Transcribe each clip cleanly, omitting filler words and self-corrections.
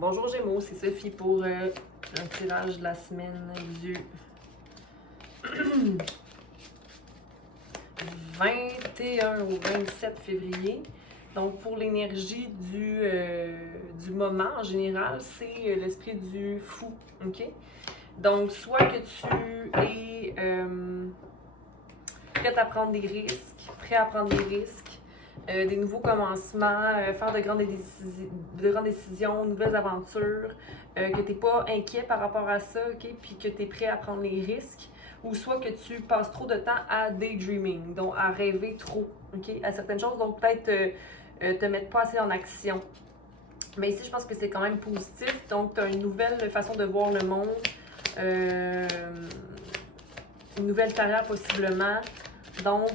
Bonjour Gémeaux, c'est Sophie pour un tirage de la semaine du 21 au 27 février. Donc pour l'énergie du moment en général, c'est l'esprit du fou, ok? Donc soit que tu es prête à prendre des risques, prêt à prendre des risques, des nouveaux commencements, faire de grandes décisions, nouvelles aventures, que tu n'es pas inquiet par rapport à ça, ok? Puis que tu es prêt à prendre les risques, ou soit que tu passes trop de temps à daydreaming, donc à rêver trop, ok? À certaines choses, donc peut-être te mettre pas assez en action. Mais ici, je pense que c'est quand même positif, donc tu as une nouvelle façon de voir le monde, une nouvelle carrière possiblement, donc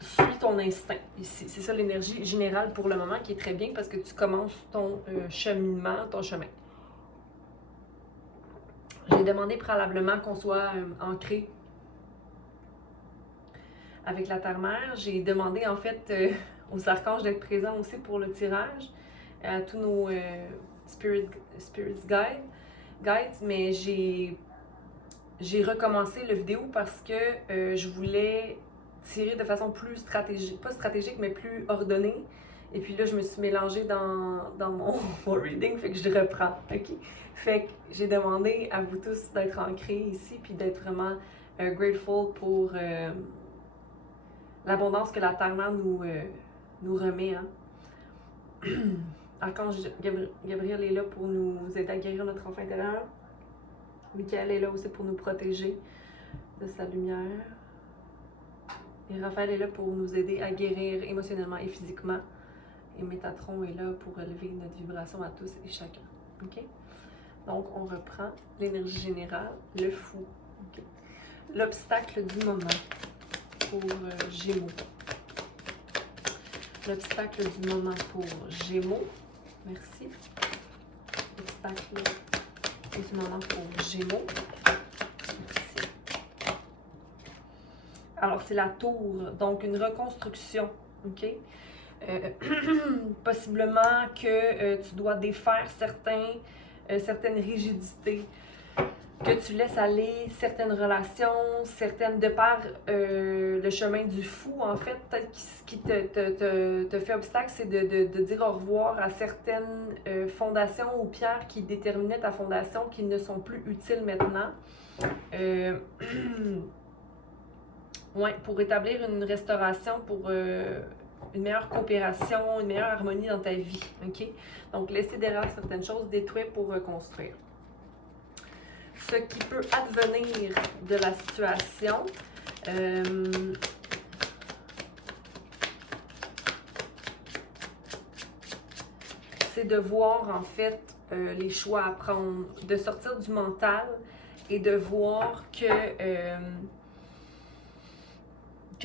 suis ton instinct. C'est ça l'énergie générale pour le moment qui est très bien parce que tu commences ton cheminement, ton chemin. J'ai demandé préalablement qu'on soit ancré avec la Terre-Mère. J'ai demandé en fait aux archanges d'être présents aussi pour le tirage, à tous nos spirits guides, mais j'ai recommencé la vidéo parce que je voulais tirer de façon plus stratégique, pas stratégique, mais plus ordonnée. Et puis là, je me suis mélangée dans mon reading, fait que je reprends, ok? Fait que j'ai demandé à vous tous d'être ancrés ici, puis d'être vraiment grateful pour l'abondance que la Terre-Mère nous remet, hein? Archange Gabriel est là pour nous aider à guérir notre enfant intérieur. Michael est là aussi pour nous protéger de sa lumière. Et Raphaël est là pour nous aider à guérir émotionnellement et physiquement. Et Métatron est là pour élever notre vibration à tous et chacun. OK? Donc, on reprend l'énergie générale, le fou. Okay? L'obstacle du moment pour Gémeaux. L'obstacle du moment pour Gémeaux. Merci. L'obstacle du moment pour Gémeaux. Merci. Alors, c'est la tour, donc une reconstruction, ok? Possiblement que tu dois défaire certaines rigidités, que tu laisses aller certaines relations, certaines de par le chemin du fou, en fait, peut-être ce qui te fait obstacle, c'est de dire au revoir à certaines fondations ou pierres qui déterminaient ta fondation, qui ne sont plus utiles maintenant. Ouais, pour établir une restauration, pour une meilleure coopération, une meilleure harmonie dans ta vie, ok? Donc, laisser derrière certaines choses, détruire pour reconstruire. Ce qui peut advenir de la situation, c'est de voir, en fait, les choix à prendre, de sortir du mental et de voir que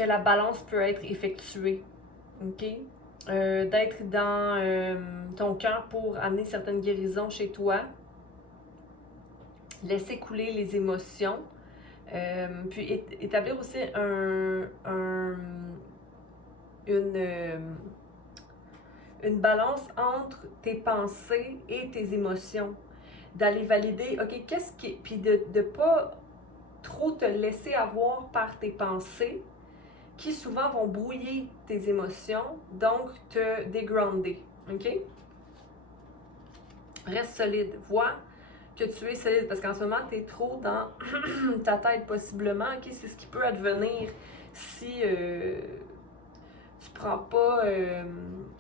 la balance peut être effectuée, ok? D'être dans ton cœur pour amener certaines guérisons chez toi, laisser couler les émotions, puis établir aussi une balance entre tes pensées et tes émotions, d'aller valider, ok, puis de pas trop te laisser avoir par tes pensées, qui souvent vont brouiller tes émotions, donc te dégrounder, ok? Reste solide, vois que tu es solide, parce qu'en ce moment, tu es trop dans ta tête, possiblement, ok? C'est ce qui peut advenir si tu prends pas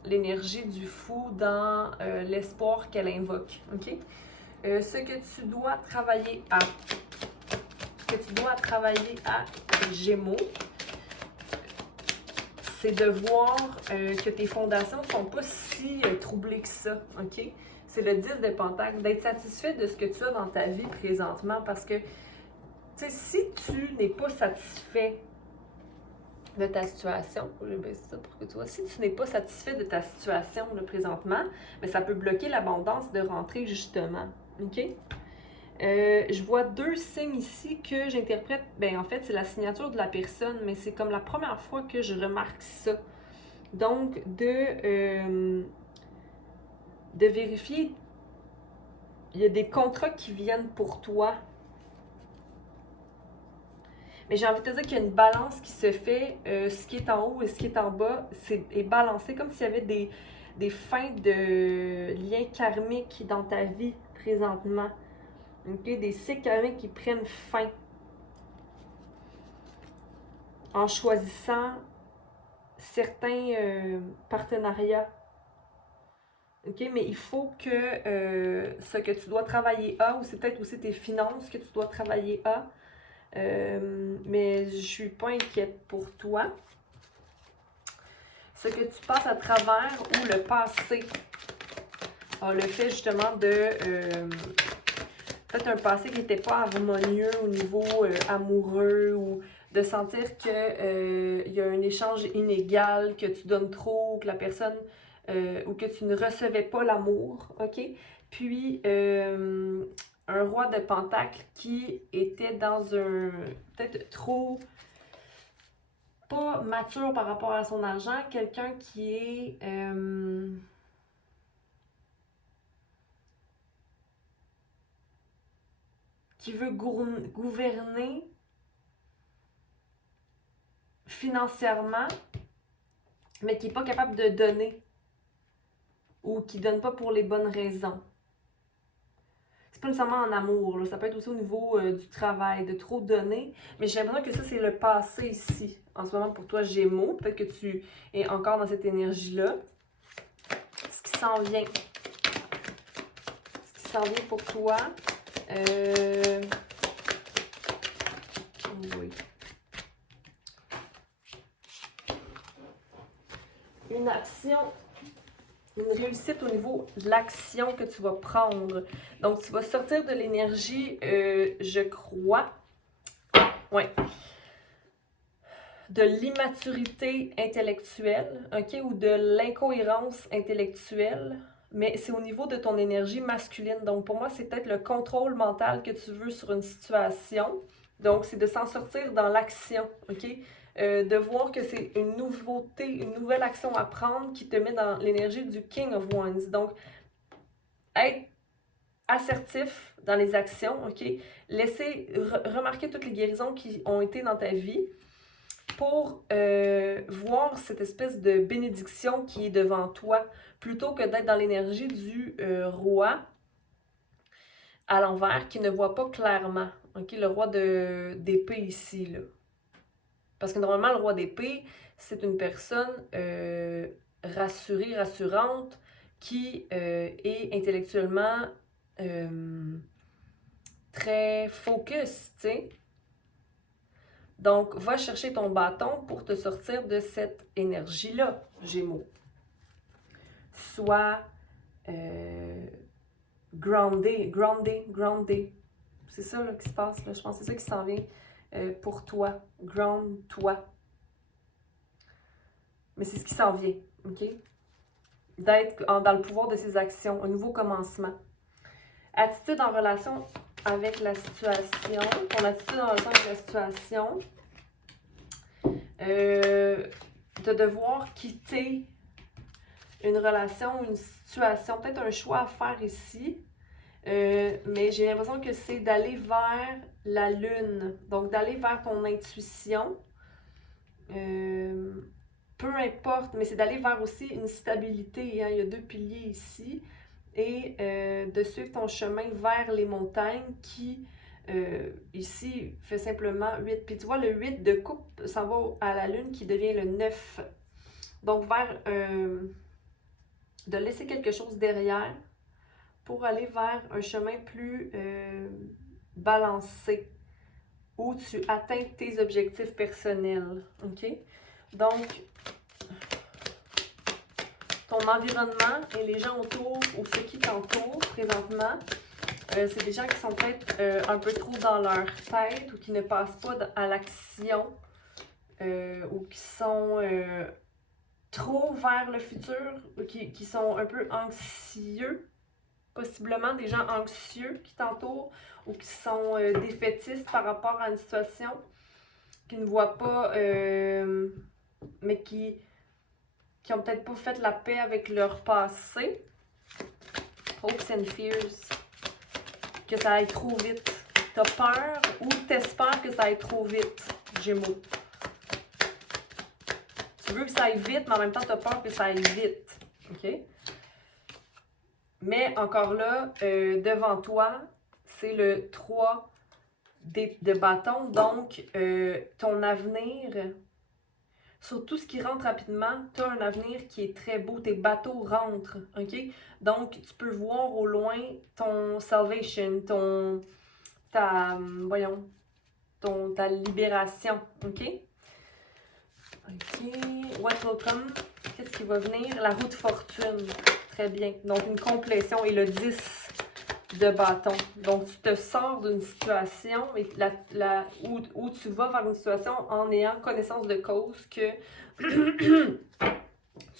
l'énergie du fou dans l'espoir qu'elle invoque, ok? Ce que tu dois travailler à, Gémeaux, c'est de voir que tes fondations ne sont pas si troublées que ça, ok? C'est le 10 de Pentacle, d'être satisfait de ce que tu as dans ta vie présentement, parce que, tu sais, si tu n'es pas satisfait de ta situation, je vais baisser ça pour que tu vois, si tu n'es pas satisfait de ta situation là, présentement, bien, ça peut bloquer l'abondance de rentrer justement, ok? Je vois deux signes ici que j'interprète, ben en fait c'est la signature de la personne, mais c'est comme la première fois que je remarque ça. Donc de vérifier, il y a des contrats qui viennent pour toi. Mais j'ai envie de te dire qu'il y a une balance qui se fait, ce qui est en haut et ce qui est en bas, est balancé comme s'il y avait des fins de liens karmiques dans ta vie présentement. Okay? Des cycles karmiques qui prennent fin en choisissant certains partenariats. OK? Mais il faut que ce que tu dois travailler à, ou c'est peut-être aussi tes finances que tu dois travailler à, mais je suis pas inquiète pour toi. Ce que tu passes à travers ou le passé a le fait justement de peut-être un passé qui n'était pas harmonieux au niveau amoureux ou de sentir que y a un échange inégal, que tu donnes trop, que la personne ou que tu ne recevais pas l'amour, OK? Puis un roi de Pentacle qui était dans un peut-être trop pas mature par rapport à son argent, quelqu'un qui est qui veut gouverner financièrement, mais qui n'est pas capable de donner ou qui ne donne pas pour les bonnes raisons. C'est pas nécessairement en amour, là. Ça peut être aussi au niveau du travail, de trop donner, mais j'ai l'impression que ça, c'est le passé ici. En ce moment, pour toi, Gémeaux, peut-être que tu es encore dans cette énergie-là. Ce qui s'en vient. Ce qui s'en vient pour toi. Oui. Une action, une réussite au niveau de l'action que tu vas prendre. Donc, tu vas sortir de l'énergie, je crois, ouais, de l'immaturité intellectuelle, OK, ou de l'incohérence intellectuelle, mais c'est au niveau de ton énergie masculine. Donc, pour moi, c'est peut-être le contrôle mental que tu veux sur une situation. Donc, c'est de s'en sortir dans l'action, OK? De voir que c'est une nouveauté, une nouvelle action à prendre qui te met dans l'énergie du King of Wands. Donc, être assertif dans les actions, OK? Laisser remarquer toutes les guérisons qui ont été dans ta vie pour voir cette espèce de bénédiction qui est devant toi, plutôt que d'être dans l'énergie du roi à l'envers qui ne voit pas clairement. OK? Le roi d'épée ici, là. Parce que normalement, le roi d'épée, c'est une personne rassurée, rassurante, qui est intellectuellement très focus, tu sais. Donc, va chercher ton bâton pour te sortir de cette énergie-là, Gémeaux. Sois groundé. C'est ça là, qui se passe, là. Je pense que c'est ça qui s'en vient pour toi. Ground-toi. Mais c'est ce qui s'en vient, OK? D'être dans le pouvoir de ses actions, un nouveau commencement. Attitude en relation avec la situation. Ton attitude en relation avec la situation. De devoir quitter une relation, une situation, peut-être un choix à faire ici. Mais j'ai l'impression que c'est d'aller vers la lune. Donc, d'aller vers ton intuition. Peu importe, mais c'est d'aller vers aussi une stabilité. Hein? Il y a 2 piliers ici. Et de suivre ton chemin vers les montagnes qui, ici, fait simplement 8. Puis tu vois, le 8 de coupe, ça va à la lune qui devient le 9. Donc, vers de laisser quelque chose derrière pour aller vers un chemin plus balancé où tu atteins tes objectifs personnels. OK? Donc, ton environnement et les gens autour ou ceux qui t'entourent présentement, c'est des gens qui sont peut-être un peu trop dans leur tête ou qui ne passent pas à l'action ou qui sont trop vers le futur ou qui sont un peu anxieux, possiblement des gens anxieux qui t'entourent ou qui sont défaitistes par rapport à une situation, qui ne voient pas, mais qui ont peut-être pas fait la paix avec leur passé. Hopes and fears. Que ça aille trop vite. T'as peur ou t'espères que ça aille trop vite, Gémeaux. Tu veux que ça aille vite, mais en même temps, t'as peur que ça aille vite. OK? Mais encore là, devant toi, c'est le 3 de bâton. Donc, ton avenir, sur tout ce qui rentre rapidement, tu as un avenir qui est très beau. Tes bateaux rentrent, OK? Donc, tu peux voir au loin ton salvation, ta libération, OK? OK. What will come? Qu'est-ce qui va venir? La roue de fortune. Très bien. Donc, une complétion et le 10 de bâton. Donc, tu te sors d'une situation où tu vas vers une situation en ayant connaissance de cause que tu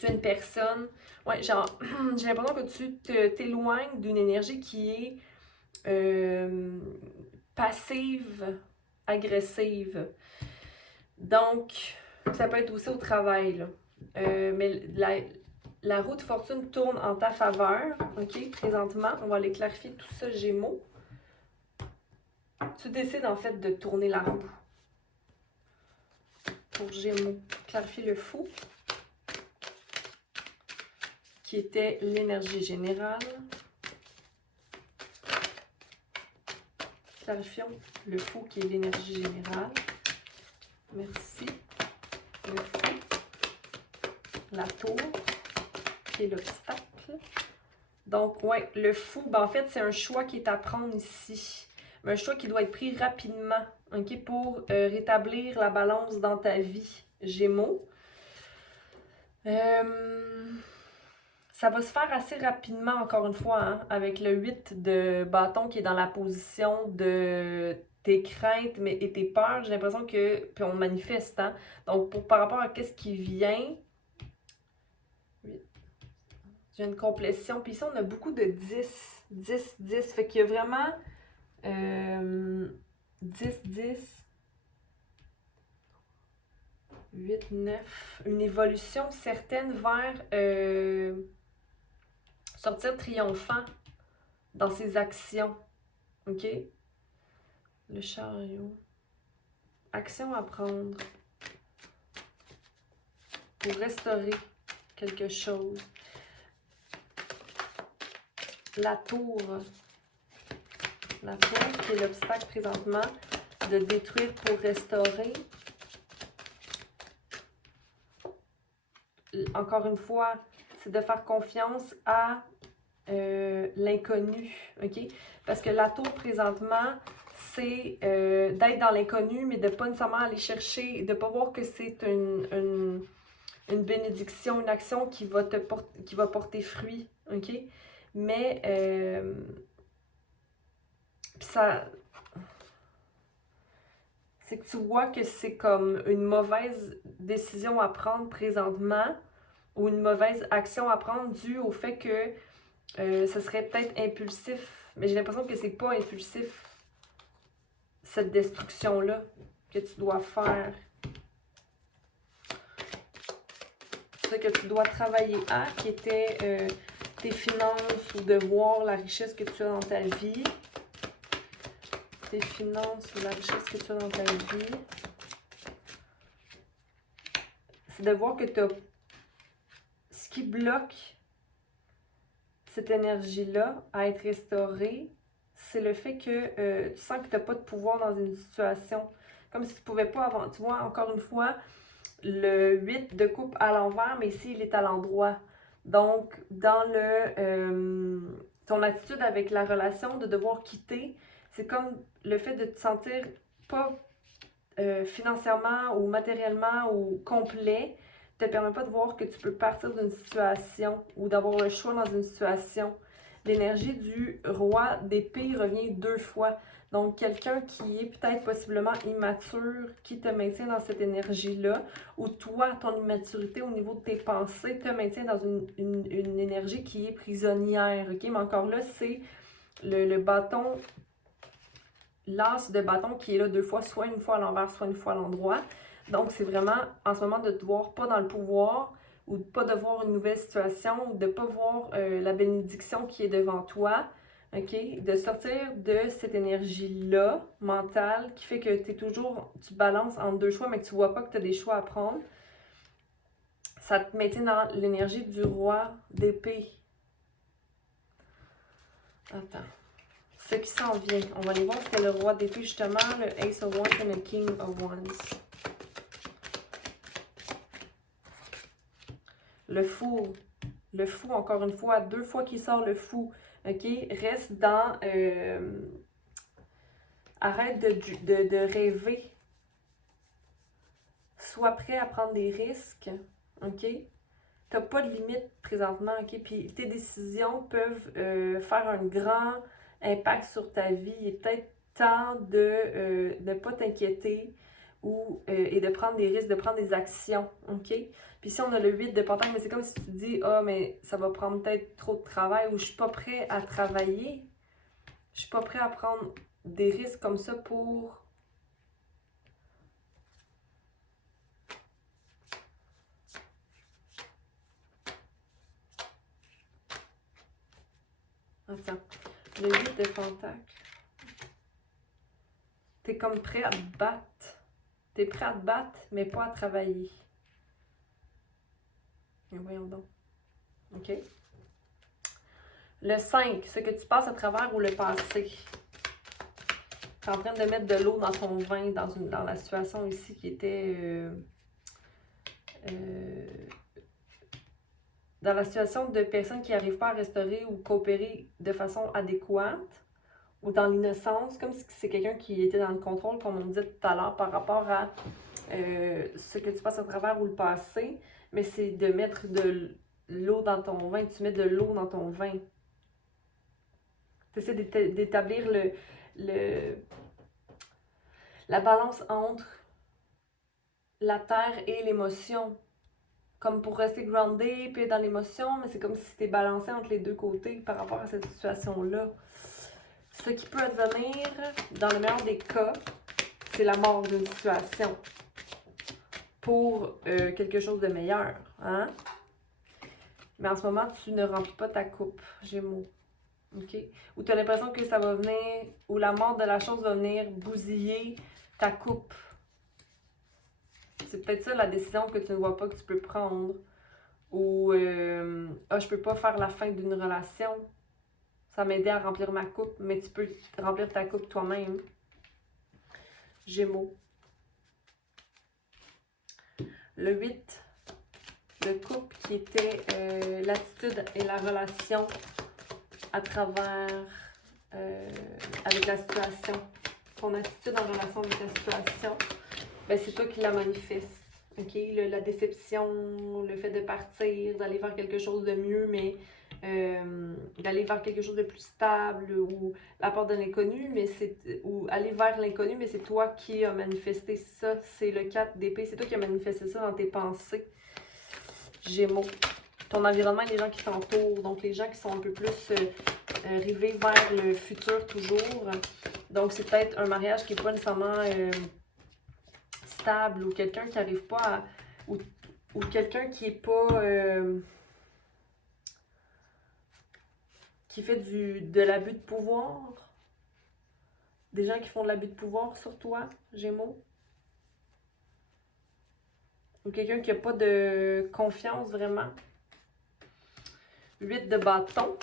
es une personne. Ouais, genre, j'ai l'impression que tu t'éloignes d'une énergie qui est passive, agressive. Donc, ça peut être aussi au travail, là. Mais la roue de fortune tourne en ta faveur, OK? Présentement, on va aller clarifier tout ça, Gémeaux. Tu décides en fait de tourner la roue. Pour Gémeaux, clarifier le fou, qui était l'énergie générale. Clarifions le fou, qui est l'énergie générale. Merci. Le fou. La tour, qui est l'obstacle. Donc, ouais, le fou, ben, en fait, c'est un choix qui est à prendre ici. Mais un choix qui doit être pris rapidement, OK, pour rétablir la balance dans ta vie, Gémeaux. Ça va se faire assez rapidement, encore une fois, hein, avec le 8 de bâton qui est dans la position de tes craintes et tes peurs. J'ai l'impression que, puis on manifeste, hein. Donc, par rapport à qu'est-ce qui vient, j'ai une complétion. Puis ici, on a beaucoup de 10. 10, 10. Fait qu'il y a vraiment 10, 10, 8, 9. Une évolution certaine vers sortir triomphant dans ses actions. OK? Le chariot. Action à prendre pour restaurer quelque chose. La tour. La tour qui est l'obstacle présentement de détruire pour restaurer. Encore une fois, c'est de faire confiance à l'inconnu, OK? Parce que la tour présentement, c'est d'être dans l'inconnu, mais de ne pas nécessairement aller chercher, de ne pas voir que c'est une bénédiction, une action qui va porter fruit, OK? Mais ça, c'est que tu vois que c'est comme une mauvaise décision à prendre présentement ou une mauvaise action à prendre due au fait que ce serait peut-être impulsif. Mais j'ai l'impression que c'est pas impulsif, cette destruction-là que tu dois faire. C'est que tu dois travailler à, qui était tes finances ou de voir la richesse que tu as dans ta vie. Tes finances ou la richesse que tu as dans ta vie. C'est de voir que tu as ce qui bloque cette énergie-là à être restaurée, c'est le fait que tu sens que tu n'as pas de pouvoir dans une situation. Comme si tu ne pouvais pas avoir. Tu vois, encore une fois, le 8 de coupe à l'envers, mais ici, il est à l'endroit. Donc, dans ton attitude avec la relation, de devoir quitter, c'est comme le fait de te sentir pas financièrement ou matériellement ou complet, te permet pas de voir que tu peux partir d'une situation ou d'avoir le choix dans une situation. L'énergie du roi d'épée revient 2 fois. Donc, quelqu'un qui est peut-être possiblement immature, qui te maintient dans cette énergie-là, ou toi, ton immaturité au niveau de tes pensées te maintient dans une énergie qui est prisonnière. OK? Mais encore là, c'est le bâton, l'as de bâton qui est là 2 fois, soit une fois à l'envers, soit une fois à l'endroit. Donc, c'est vraiment, en ce moment, de te voir pas dans le pouvoir, ou de pas de voir une nouvelle situation, ou de pas voir la bénédiction qui est devant toi. OK? De sortir de cette énergie-là, mentale, qui fait que tu balances entre deux choix, mais que tu vois pas que tu as des choix à prendre. Ça te maintient dans l'énergie du roi d'épée. Attends. Ce qui s'en vient. On va aller voir si c'est le roi d'épée, justement, le Ace of Wands et le King of Wands. Le fou. Le fou, encore une fois, 2 fois qu'il sort le fou. OK? Reste dans... arrête de rêver. Sois prêt à prendre des risques. OK? T'as pas de limite présentement. OK? Puis tes décisions peuvent faire un grand impact sur ta vie. Il est peut-être temps de ne pas t'inquiéter et de prendre des risques, de prendre des actions. OK? Puis si on a le 8 de pentacle, mais c'est comme si tu te dis, ah, mais ça va prendre peut-être trop de travail ou je suis pas prêt à travailler. Je suis pas prêt à prendre des risques comme ça pour... Attends. Le 8 de pentacle. T'es comme prêt à te battre. T'es prêt à te battre, mais pas à travailler. Mais voyons donc. OK? Le 5, ce que tu passes à travers ou le passé. Tu es en train de mettre de l'eau dans ton vin, dans la situation ici qui était... dans la situation de personnes qui n'arrivent pas à restaurer ou coopérer de façon adéquate, ou dans l'innocence, comme si c'est quelqu'un qui était dans le contrôle, comme on disait tout à l'heure, par rapport à ce que tu passes à travers ou le passé, mais c'est de mettre de l'eau dans ton vin, tu mets de l'eau dans ton vin. Tu essaies d'établir la balance entre la terre et l'émotion. Comme pour rester groundé, puis être dans l'émotion, mais c'est comme si tu es balancé entre les deux côtés par rapport à cette situation-là. Ce qui peut advenir, dans le meilleur des cas, c'est la mort d'une situation pour quelque chose de meilleur. Hein? Mais en ce moment, tu ne remplis pas ta coupe, Gémeaux. OK? Ou tu as l'impression que ça va venir, ou la mort de la chose va venir bousiller ta coupe. C'est peut-être ça la décision que tu ne vois pas que tu peux prendre. Ou je peux pas faire la fin d'une relation. Ça m'aidait à remplir ma coupe, mais tu peux remplir ta coupe toi-même. Gémeaux. Le 8 de coupe qui était l'attitude et la relation à travers avec la situation. Ton attitude en relation avec la situation, ben c'est toi qui la manifeste. OK? La déception, le fait de partir, d'aller vers quelque chose de mieux, mais d'aller vers quelque chose de plus stable, ou la porte de l'inconnu, ou aller vers l'inconnu, mais c'est toi qui as manifesté ça. C'est le 4 d'épée, c'est toi qui as manifesté ça dans tes pensées. Gémeaux. Ton environnement et les gens qui t'entourent, donc les gens qui sont un peu plus rivés vers le futur toujours. Donc c'est peut-être un mariage qui n'est pas nécessairement stable, ou quelqu'un qui n'arrive pas à... ou quelqu'un qui est pas... qui fait de l'abus de pouvoir. Des gens qui font de l'abus de pouvoir sur toi, Gémeaux. Ou quelqu'un qui n'a pas de confiance vraiment. 8 de bâton.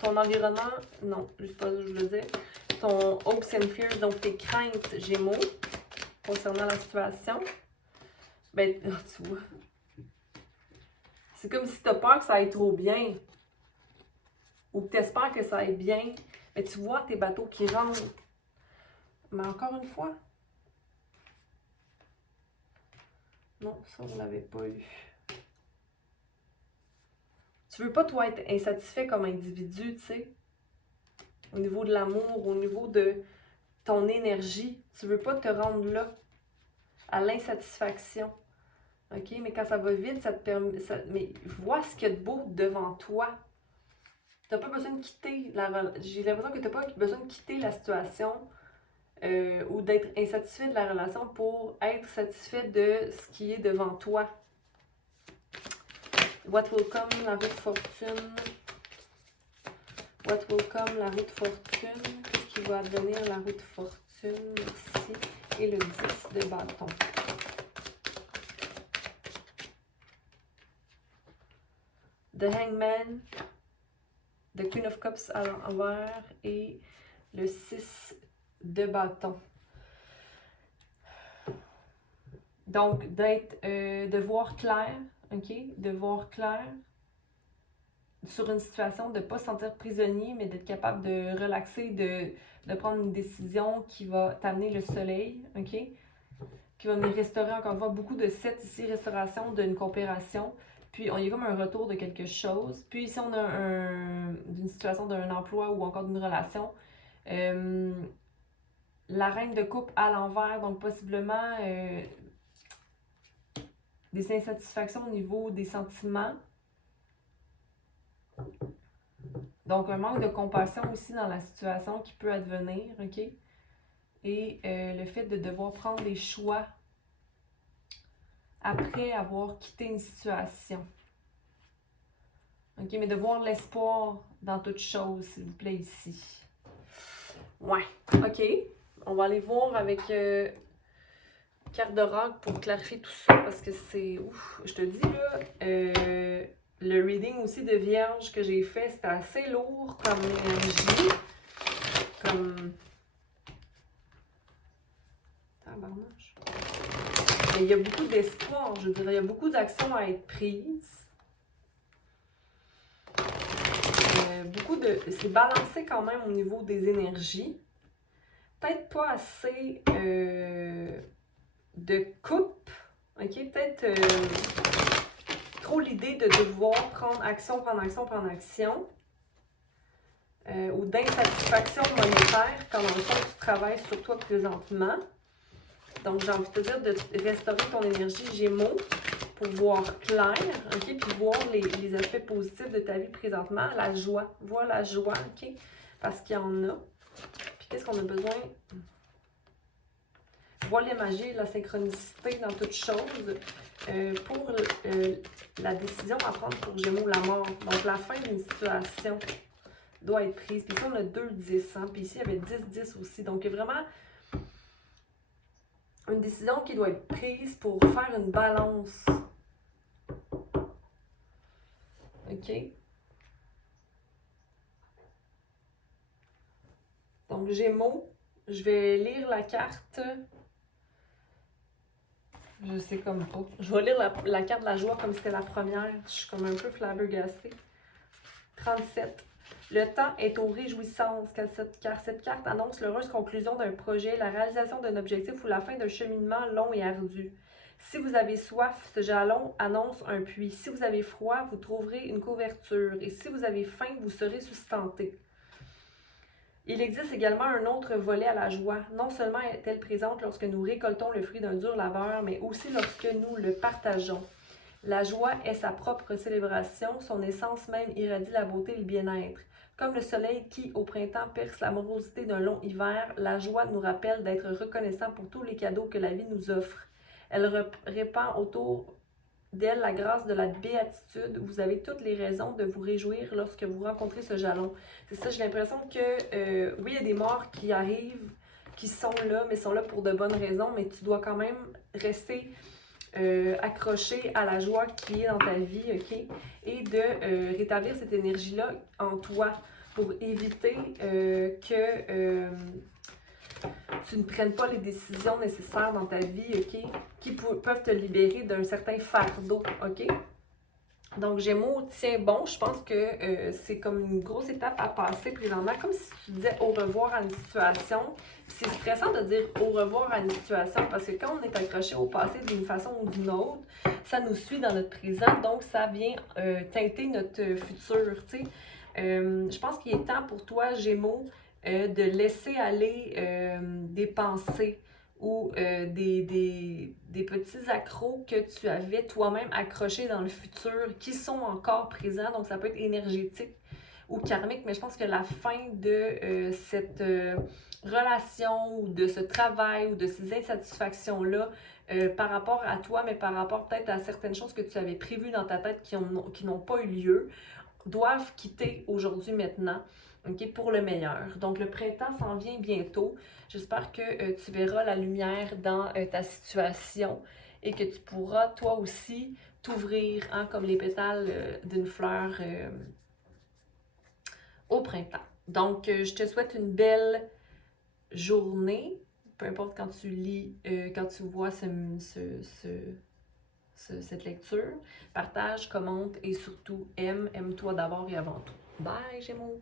Ton environnement, non, je sais pas ce que je veux dire. Ton hopes and fears, donc tes craintes, Gémeaux, concernant la situation. Ben, tu vois. C'est comme si tu as peur que ça aille trop bien. Ou que tu espères que ça aille bien. Mais tu vois tes bateaux qui rentrent. Mais encore une fois. Non, ça, on l'avait pas eu. Tu veux pas, toi, être insatisfait comme individu, tu sais. Au niveau de l'amour, au niveau de ton énergie. Tu veux pas te rendre là, à l'insatisfaction. OK? Mais quand ça va vite, ça te permet... mais vois ce qu'il y a de beau devant toi. Tu n'as pas besoin de quitter j'ai l'impression que tu n'as pas besoin de quitter la situation ou d'être insatisfait de la relation pour être satisfait de ce qui est devant toi. What will come, la roue de fortune. What will come, la roue de fortune. Qu'est-ce qui va advenir, la roue de fortune? Merci. Et le 10 de bâton. The Hangman. The Queen of Cups à l'envers. Et le 6 de bâton. Donc, de voir clair, ok? De voir clair sur une situation, de ne pas se sentir prisonnier, mais d'être capable de relaxer, de prendre une décision qui va t'amener le soleil, ok? Qui va venir restaurer encore une fois beaucoup de 7 ici, restauration d'une coopération. Puis, il y a comme un retour de quelque chose. Puis, ici, on a d'une situation d'un emploi ou encore d'une relation. La reine de coupe à l'envers, donc possiblement des insatisfactions au niveau des sentiments. Donc, un manque de compassion aussi dans la situation qui peut advenir, ok? Et le fait de devoir prendre des choix après avoir quitté une situation. Ok, mais de voir l'espoir dans toute chose, s'il vous plaît, ici. Ouais, ok. On va aller voir avec carte d'oracle pour clarifier tout ça, parce que c'est... Ouf, je te dis, là... le reading aussi de Vierge que j'ai fait, c'était assez lourd comme énergie. Comme... Tabarnouche. Mais il y a beaucoup d'espoir, je dirais. Il y a beaucoup d'actions à être prises. C'est balancé quand même au niveau des énergies. Peut-être pas assez de coupe. OK? Peut-être... trop l'idée de devoir prendre action, ou d'insatisfaction monétaire quand dans le fond tu travailles sur toi présentement. Donc j'ai envie de te dire de restaurer ton énergie Gémeaux pour voir clair, ok, puis voir les aspects positifs de ta vie présentement, la joie, voir la joie, ok, parce qu'il y en a. Puis qu'est-ce qu'on a besoin? Voir les magies, la synchronicité dans toute chose. Pour la décision à prendre pour Gémeaux, la mort. Donc, la fin d'une situation doit être prise. Puis ici, on a 2-10. Hein? Puis ici, il y avait 10-10 aussi. Donc, il y a vraiment une décision qui doit être prise pour faire une balance. OK? Donc, Gémeaux, je vais lire la carte... Je sais comme pas. Je vais lire la carte de la joie comme si c'était la première. Je suis comme un peu flabbergastée. 37. Le temps est aux réjouissances, car cette carte annonce l'heureuse conclusion d'un projet, la réalisation d'un objectif ou la fin d'un cheminement long et ardu. Si vous avez soif, ce jalon annonce un puits. Si vous avez froid, vous trouverez une couverture. Et si vous avez faim, vous serez sustenté. Il existe également un autre volet à la joie. Non seulement est-elle présente lorsque nous récoltons le fruit d'un dur labeur, mais aussi lorsque nous le partageons. La joie est sa propre célébration, son essence même irradie la beauté et le bien-être. Comme le soleil qui, au printemps, perce la morosité d'un long hiver, la joie nous rappelle d'être reconnaissant pour tous les cadeaux que la vie nous offre. Elle répand autour d'elle la grâce de la béatitude. Vous avez toutes les raisons de vous réjouir lorsque vous rencontrez ce jalon. C'est ça, j'ai l'impression que, oui, il y a des morts qui arrivent, qui sont là, mais sont là pour de bonnes raisons, mais tu dois quand même rester accroché à la joie qui est dans ta vie, ok? Et de rétablir cette énergie-là en toi pour éviter que tu ne prennes pas les décisions nécessaires dans ta vie, ok? Qui peuvent te libérer d'un certain fardeau, ok? Donc, Gémeaux, tiens bon, je pense que c'est comme une grosse étape à passer présentement, comme si tu disais au revoir à une situation. C'est stressant de dire au revoir à une situation parce que quand on est accroché au passé d'une façon ou d'une autre, ça nous suit dans notre présent, donc ça vient teinter notre futur, tu sais. Je pense qu'il est temps pour toi, Gémeaux, de laisser aller des pensées ou des petits accros que tu avais toi-même accrochés dans le futur qui sont encore présents, donc ça peut être énergétique ou karmique, mais je pense que la fin de cette relation ou de ce travail ou de ces insatisfactions-là par rapport à toi, mais par rapport peut-être à certaines choses que tu avais prévues dans ta tête qui n'ont pas eu lieu, doivent quitter aujourd'hui, maintenant, ok, pour le meilleur. Donc, le printemps s'en vient bientôt. J'espère que tu verras la lumière dans ta situation et que tu pourras, toi aussi, t'ouvrir hein, comme les pétales d'une fleur au printemps. Donc, je te souhaite une belle journée, peu importe quand tu lis, quand tu vois cette lecture. Partage, commente et surtout aime. Aime-toi d'abord et avant tout. Bye, Gémeaux!